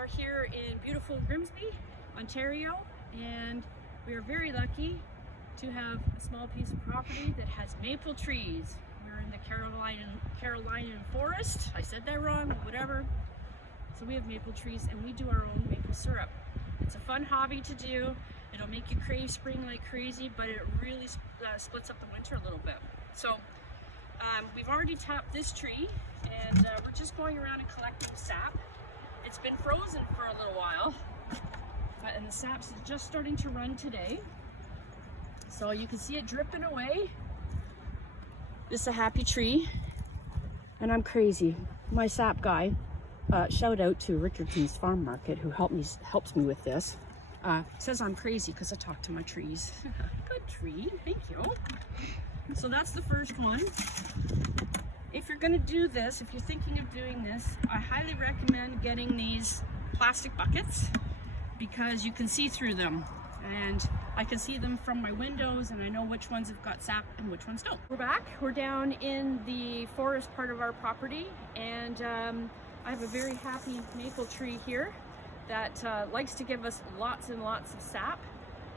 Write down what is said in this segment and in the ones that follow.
are here in beautiful Grimsby, Ontario, and we are very lucky to have a small piece of property that has maple trees. We're in the Carolinian forest. I said that wrong, whatever. So we have maple trees and we do our own maple syrup. It's a fun hobby to do. It'll make you crave spring like crazy, but it really splits up the winter a little bit. So we've already tapped this tree and we're just going around and collecting sap. It's been frozen for a little while, and the sap's just starting to run today. So you can see it dripping away. This is a happy tree, and I'm crazy. My sap guy, shout out to Richardson's Farm Market, who helps me with this. Says I'm crazy because I talk to my trees. Good tree, thank you. So that's the first one. If you're going to do this, if you're thinking of doing this, I highly recommend getting these plastic buckets because you can see through them, and I can see them from my windows and I know which ones have got sap and which ones don't. We're back. We're down in the forest part of our property, and I have a very happy maple tree here that likes to give us lots and lots of sap.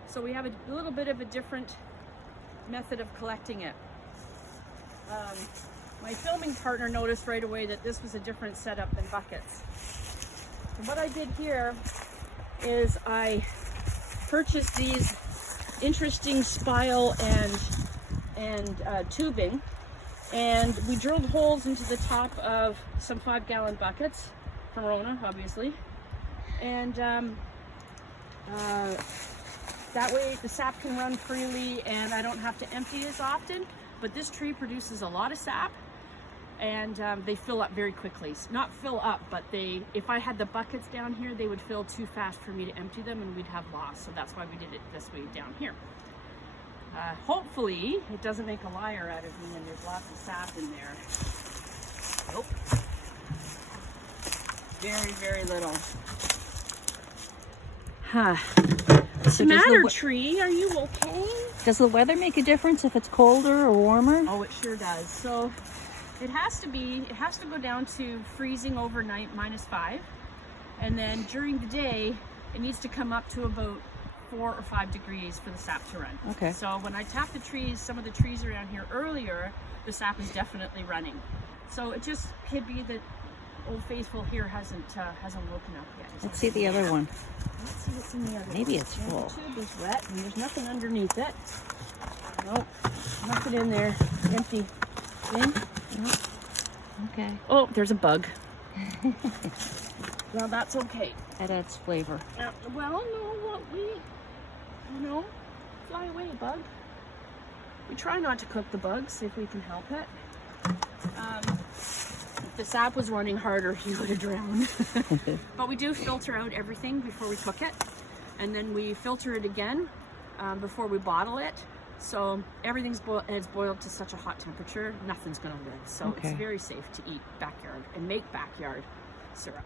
So we have a little bit of a different method of collecting it. My filming partner noticed right away that this was a different setup than buckets. So what I did here is I purchased these interesting spile and tubing, and we drilled holes into the top of some 5-gallon buckets from Rona, obviously, and that way the sap can run freely and I don't have to empty as often. But this tree produces a lot of sap, and they fill up very quickly. Not fill up, but if I had the buckets down here, they would fill too fast for me to empty them and we'd have loss. So that's why we did it this way down here. Hopefully it doesn't make a liar out of me and there's lots of sap in there. Nope. Very, very little. Huh. What's the matter, tree? Are you okay? Does the weather make a difference if it's colder or warmer? Oh, it sure does. So it has to go down to freezing overnight, -5. And then during the day, it needs to come up to about 4 or 5 degrees for the sap to run. Okay. So when I tap the trees, some of the trees around here earlier, the sap is definitely running. So it just could be that Old Faithful here hasn't woken up yet. Let's see the other one. Let's see what's in the other Maybe one. it's full. The tube is wet and there's nothing underneath it. Nope, nothing in there. Empty. In? Nope. Okay. Oh, there's a bug. Well, that's okay. That adds flavor. Well, no, fly away, bug. We try not to cook the bugs if we can help it. If the sap was running harder, he would have drowned. But we do filter out everything before we cook it, and then we filter it again before we bottle it. So everything's boiled to such a hot temperature, nothing's going to live. So It's very safe to eat backyard and make backyard syrup.